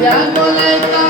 उद्या बोलायचा